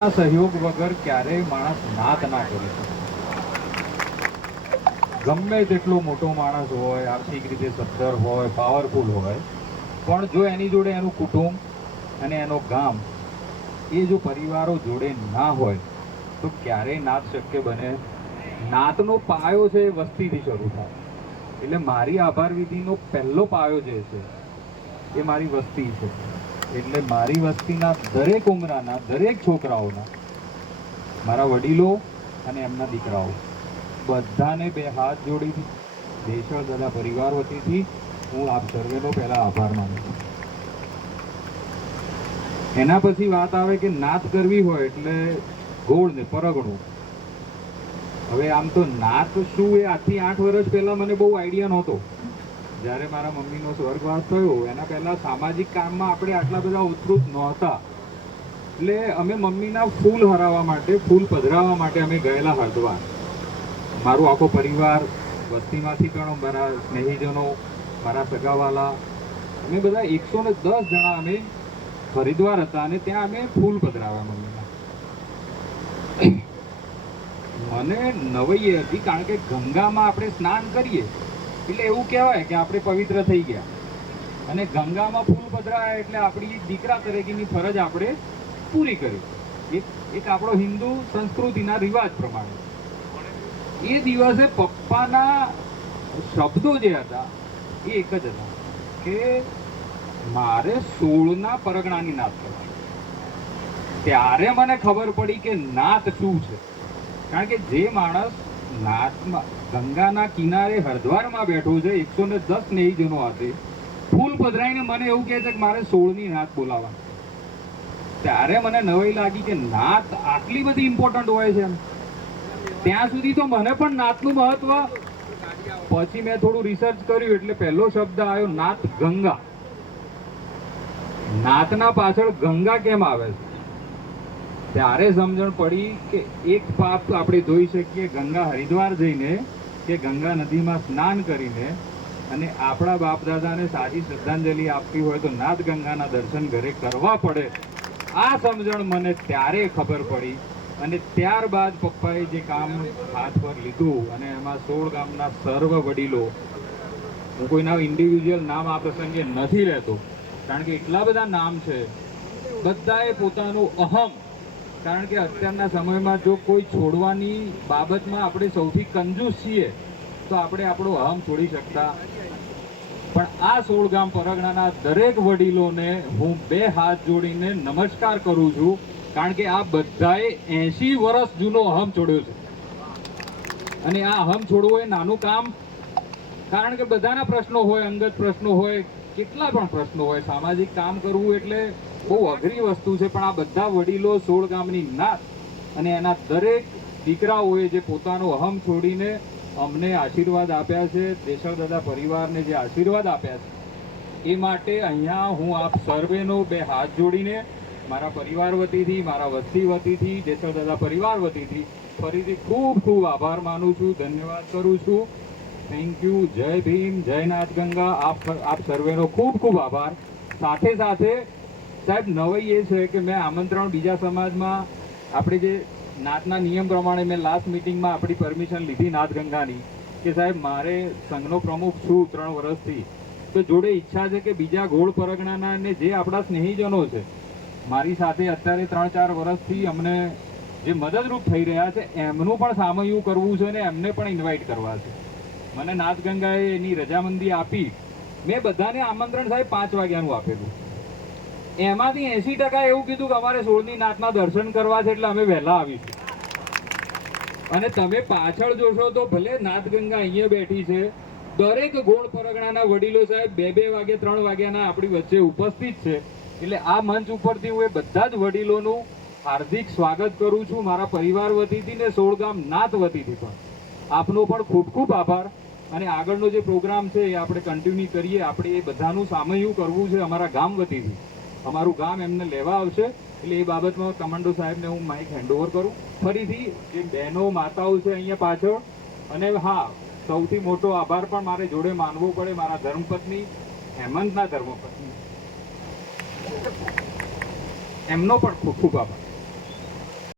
સહયોગ વગર ક્યારેય માણસ નાત ના કરી. ગમે તેટલો મોટો માણસ હોય, આર્થિક રીતે સદ્ધર હોય પાવરફુલ હોય, પણ જો એની જોડે એનું કુટુંબ અને એનો ગામ એ જો પરિવારો જોડે ના હોય, તો ક્યારેય નાત શક્ય બને. નાતનો પાયો છે એ વસ્તીથી શરૂ થાય. એટલે મારી આભાર વિધિનો પહેલો પાયો જે છે, એ મારી વસ્તી છે. એટલે મારી વસ્તીના દરેક ઉંમરાના, દરેક છોકરાઓના, મારા વડીલો અને એમના દીકરાઓ, બધાને બે હાથ જોડીથી દેશળ દાદા પરિવાર વતીથી હું આપ સર્વેનો પહેલા આભાર માનું છું. એના પછી વાત આવે કે નાત કરવી હોય એટલે ગોળ ને પરગણું. હવે આમ તો નાત શું એ આજથી આઠ વર્ષ પહેલા મને બહુ આઈડિયા નહોતો. જ્યારે મારા મમ્મીનો સ્વર્ગવાસ થયો, એના પહેલા સામાજિક કામમાં આપણે આટલા બધા ઉતૃત નહોતા. એટલે અમે મમ્મીના ફૂલ હરાવવા માટે, ફૂલ પધરાવવા માટે અમે ગયેલા હરદ્વાર. મારો આખો પરિવાર, વસ્તીમાંથી પણ મારા સ્નેહીજનો, મારા સગાવાલા, અમે બધા એકસો ને દસ જણા અમે હરિદ્વાર હતા અને ત્યાં અમે ફૂલ પધરાવ્યા મમ્મીના. મને નવાઈ હતી, કારણ કે ગંગામાં આપણે સ્નાન કરીએ. એટલે એવું કહેવાય કે આપણે પવિત્ર થઈ ગયા. અને ગંગામાં ફૂલ પધરાયા એટલે આપણી દીકરા તરીકેની ફરજ આપણે પૂરી કરી. એક એક આપણો હિન્દુ સંસ્કૃતિના રિવાજ પ્રમાણે. એ દિવસે પપ્પાના શબ્દો જે હતા, એ એક જ હતા કે મારે સોળના પરગણાની નાત કરવાની. ત્યારે મને ખબર પડી કે નાત શું છે. કારણ કે જે માણસ નાતમાં ગંગાના કિનારે હરદ્વારમાં બેઠો છે એકસો ને દસ સ્નેહીજનો હાથે. ફૂલ પધરાઈને મને એવું કહે છે કે મારે સોળની નાત બોલાવવાની. ત્યારે મને નવાઈ લાગી કે નાત આટલી બધી ઇમ્પોર્ટન્ટ હોય છે ત્યાં સુધી તો મને પણ નાતનું મહત્વ. પછી મેં થોડું રિસર્ચ કર્યું એટલે પહેલો શબ્દ આવ્યો નાત ગંગા. નાતના પાછળ ગંગા કેમ આવે છે? ત્યારે સમજણ પડી કે એક પાપ આપણે ધોઈ શકીએ ગંગા હરિદ્વાર જઈને કે ગંગા નદીમાં સ્નાન કરીને અને આપણા બાપ દાદાને સાચી શ્રદ્ધાંજલિ આપવી હોય તો નાથ ગંગાના દર્શન ઘરે કરવા પડે. આ સમજણ મને ત્યારે ખબર પડી અને ત્યારબાદ પપ્પાએ જે કામ હાથ પર લીધું અને એમાં સોળ ગામના સર્વ વડીલો, હું કોઈના ઇન્ડિવિજ્યુઅલ નામ આ પ્રસંગે નથી લેતો, કારણ કે એટલા બધા નામ છે, બધાએ પોતાનું અહમ કારણ કે અત્યારના સમયમાં જો કોઈ છોડવાની બાબતમાં આપણે સૌથી કંજૂસ છીએ, તો આપણે આપણો અહમ છોડી શકતા. પણ આ સોળ ગામ પરગણાના દરેક વડીલોને હું બે હાથ જોડીને નમસ્કાર કરું છું, કારણ કે આ બધાએ એસી વર્ષ જૂનો અહમ છોડ્યો છે. અને આ અહમ છોડવો એ નાનું કામ કારણ કે બધાના પ્રશ્નો હોય, અંગત પ્રશ્નો હોય, કેટલા પણ પ્રશ્નો હોય. સામાજિક કામ કરવું એટલે બહુ અઘરી વસ્તુ છે, પણ આ બધા વડીલો સોળ ગામની નાત અને એના દરેક દીકરાઓએ જે પોતાનો અહમ છોડીને અમને આશીર્વાદ આપ્યા છે દેશળ દાદા પરિવારને જે આશીર્વાદ આપ્યા છે, એ માટે અહીંયા હું આપ સર્વેનો બે હાથ જોડીને મારા પરિવાર વતીથી, મારા વસ્તી વતીથી દેશળ દાદા પરિવાર વતીથી ફરીથી ખૂબ ખૂબ આભાર માનું છું, ધન્યવાદ કરું છું. થેન્ક યુ જય ભીમ જય નાથ ગંગા આપ આપ સર્વેનો ખૂબ ખૂબ આભાર સાથે સાથે સાહેબ નવાઈ એ છે કે મેં આમંત્રણ બીજા સમાજમાં, આપણે જે નાથના નિયમ પ્રમાણે મેં લાસ્ટ મિટિંગમાં આપણી પરમિશન લીધી નાથ ગંગાની, કે સાહેબ, મારે સંઘનો પ્રમુખ છું ત્રણ વર્ષથી. તો જોડે ઈચ્છા છે કે બીજા ગોળ પરગણાના અને જે આપણા સ્નેહીજનો છે, મારી સાથે અત્યારે ત્રણ, ચાર વર્ષથી અમને જે મદદરૂપ થઈ રહ્યા છે, એમનું પણ સામયું કરવું છે અને એમને પણ ઇન્વાઇટ કરવા છે. મને નાથ ગંગાએ એની રજામંદી આપી. મેં બધાને આમંત્રણ સાહેબ પાંચ વાગ્યાનું આપેલું. એમાંથી એસી ટકા એવું કીધું કે અમારે સોળની નાથના દર્શન કરવા છે એટલે અમે વહેલા આવીશું. અને તમે પાછળ જોશો તો ભલે નાથગંગા અહીંયા બેઠી છે, દરેક ગોળ પરગણાના વડીલો સાહેબ બે બે વાગે, ત્રણ વાગ્યાના આપણી વચ્ચે ઉપસ્થિત છે. એટલે આ મંચ ઉપરથી હું એ બધા જ વડીલોનું હાર્દિક સ્વાગત કરું છું. મારા પરિવાર વતીથી ને સોળગામ નાથ વતીથી પણ. આપનો પણ ખૂબ ખૂબ આભાર. અને આગળનો જે પ્રોગ્રામ છે એ આપણે કન્ટિન્યુ કરીએ. આપણે એ બધાનું સામયું કરવું છે અમારા ગામ વતીથી. અમારું ગામ એમને લેવા આવશે. એટલે એ બાબતમાં કમાન્ડો સાહેબને હું માઇક હેન્ડઓવર કરું. ફરીથી જે બહેનો, માતાઓ છે અહીંયા પાછળ, અને હા, સૌથી મોટો આભાર પણ મારે જોડે માનવો પડે મારા ધર્મપત્ની, હેમંતના ધર્મપત્ની. એમનો પણ ખૂબ ખૂબ આભાર.